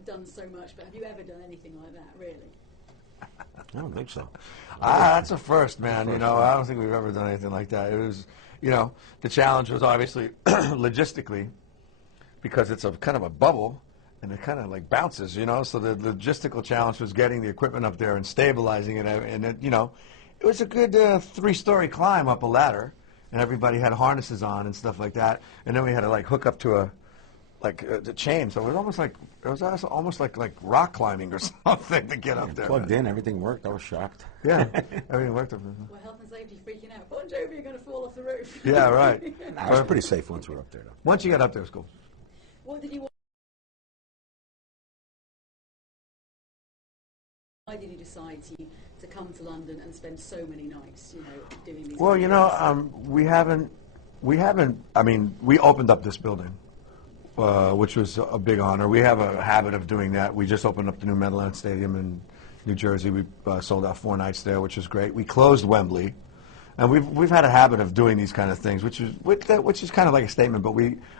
have done so much, but have you ever done anything like that, really? I don't think so. That's a first, man. You know, I don't think we've ever done anything like that. It was, you know, the challenge was obviously logistically, because it's a kind of a bubble, and it kind of like bounces, you know. So the logistical challenge was getting the equipment up there and stabilizing it, and it, you know, it was a good 3-story climb up a ladder, and everybody had harnesses on and stuff like that, and then we had to like hook up to a the chain, so it was almost like rock climbing or something to get up there. Plugged in, everything worked. I was shocked. Yeah, everything worked. Well, health and safety freaking out. Bon Jovi, you're going to fall off the roof. Yeah, right. It was pretty safe once we were up there, though. Once you got up there, it was cool. What did you? Why did you decide to come to London and spend so many nights, you know, doing these? Well, you know, we haven't. I mean, we opened up this building. Which was a big honor. We have a habit of doing that. We just opened up the new Meadowlands Stadium in New Jersey. We sold out 4 nights there, which was great. We closed Wembley, and we've had a habit of doing these kind of things, which is kind of like a statement. But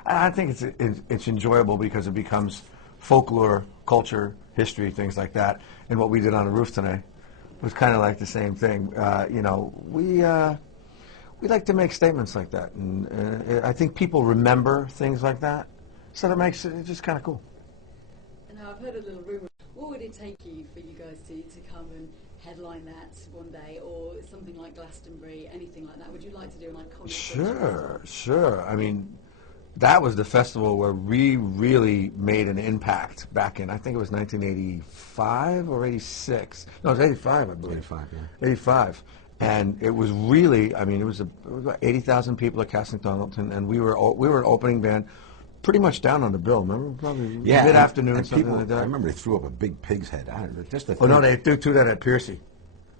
I think it's enjoyable because it becomes folklore, culture, history, things like that. And what we did on the roof today was kind of like the same thing. You know, we like to make statements like that, and I think people remember things like that. So that makes it just kind of cool. And now I've heard a little rumor. What would it take for you guys to come and headline that one day, or something like Glastonbury, anything like that? Would you like to do an iconic? Sure. I mean, that was the festival where we really made an impact back in, I think it was 1985 or 86. No, it was 85, I believe. 85, yeah. 85. And it was really, I mean, it was about 80,000 people at Castleton, and we were an opening band. Pretty much down on the bill, remember? Probably mid-afternoon, and something people, like that. I remember they threw up a big pig's head. No, they threw that at Piercy.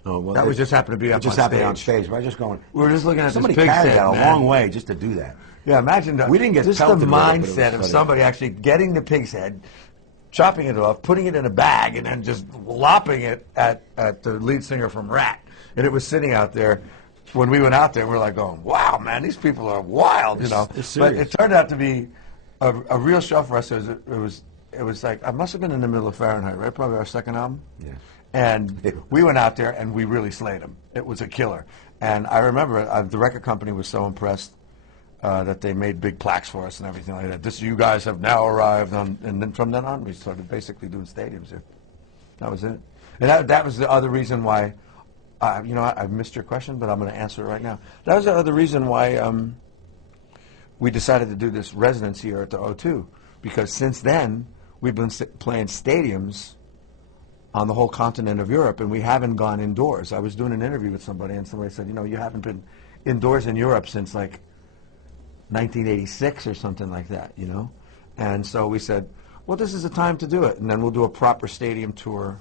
Oh, well, that was just happened to be up on stage. Just happened on stage. But I was just going. We were just looking at somebody this pig's carried head, that a long way just to do that. Yeah, imagine that. We didn't get just the pelted with it, but it was mindset of funny. somebody actually getting the pig's head, chopping it off, putting it in a bag, and then just lopping it at the lead singer from Rat. And it was sitting out there. When we went out there, we were like going, "Wow, man, these people are wild," you know. But it turned out to be a real show for us. It was like, I must have been in the middle of Fahrenheit, right? Probably our second album. Yeah. And we went out there and we really slayed them. It was a killer. And I remember the record company was so impressed that they made big plaques for us and everything like that. You guys have now arrived on, and then from then on we started basically doing stadiums here. That was it. And that was the other reason why. You know, I missed your question, but I'm going to answer it right now. That was the other reason why we decided to do this residency here at the O2, because since then we've been playing stadiums on the whole continent of Europe, and we haven't gone indoors. I was doing an interview with somebody, and somebody said, you know, you haven't been indoors in Europe since like 1986 or something like that, you know? And so we said, well, this is the time to do it, and then we'll do a proper stadium tour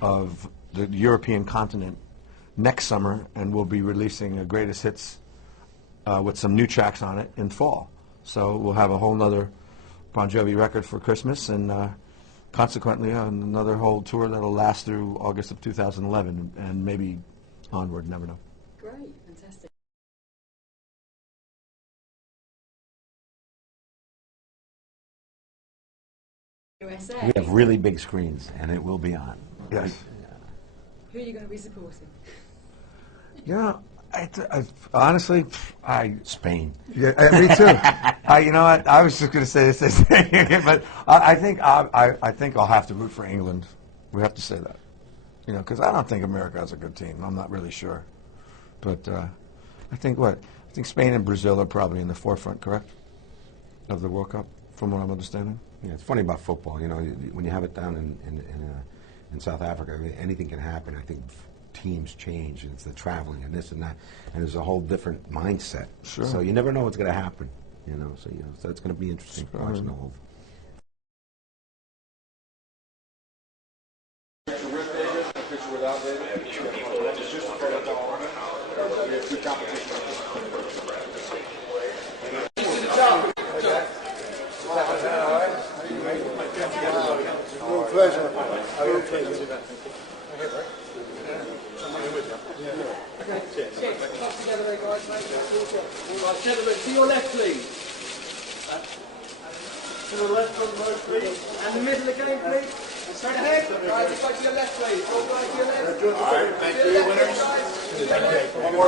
of the European continent next summer, and we'll be releasing a greatest hits with some new tracks on it in fall. So we'll have a whole nother Bon Jovi record for Christmas, and consequently another whole tour that'll last through August of 2011 and maybe onward, never know. Great, fantastic. USA. We have really big screens, and it will be on. Yes. Who are you going to be supporting? Yeah, honestly, Spain. Yeah, me too. You know what? I was just going to say this, but I think I'll have to root for England. We have to say that, you know, because I don't think America has a good team. I'm not really sure, but I think Spain and Brazil are probably in the forefront, correct, of the World Cup, from what I'm understanding. Yeah, it's funny about football. You know, when you have it down in South Africa, I mean, anything can happen. I think teams change, and it's the traveling and this and that, and there's a whole different mindset. Sure. So you never know what's going to happen, you know. So it's going to be interesting watching the whole. Pleasure. I will take it. All right, gentlemen, to your left, please. To the left front row, please. And the middle again, please. Straight ahead. Right, just go to your left, please. All the way to your left. All right, thank you, winners. One more.